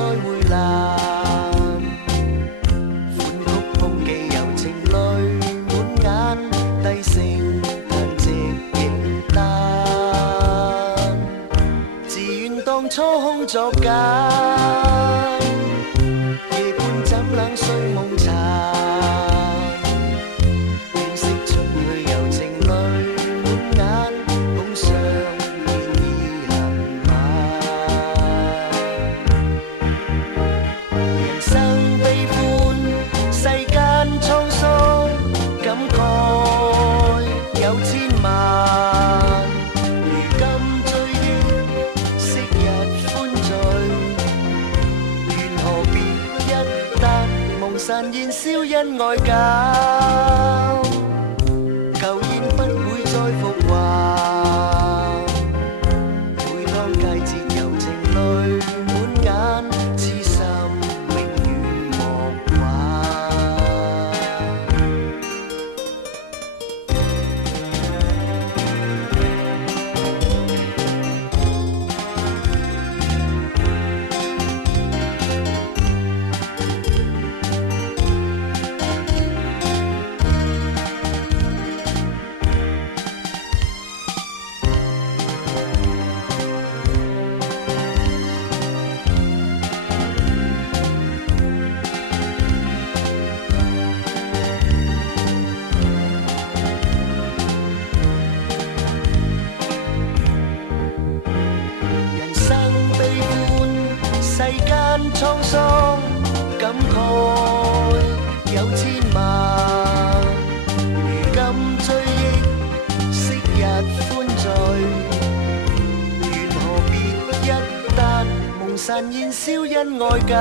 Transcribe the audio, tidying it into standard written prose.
再回藍。款曲風記柔情淚滿眼，低聲彈直影單。自願當初空作假，夜半枕冷睡夢殘。惋惜出去柔情淚滿眼，碰上面已恨晚。人生悲歡，世間滄桑，感慨有千萬。如今追憶昔日歡聚，緣何別一旦夢散煙消因愛搞，舊煙不會再復還。每當佳節柔情淚滿眼，痴心永遠莫挽。人生悲歡，世間滄桑，感慨有千萬。如今追憶昔日歡聚，緣何別一旦夢散煙消因愛搞。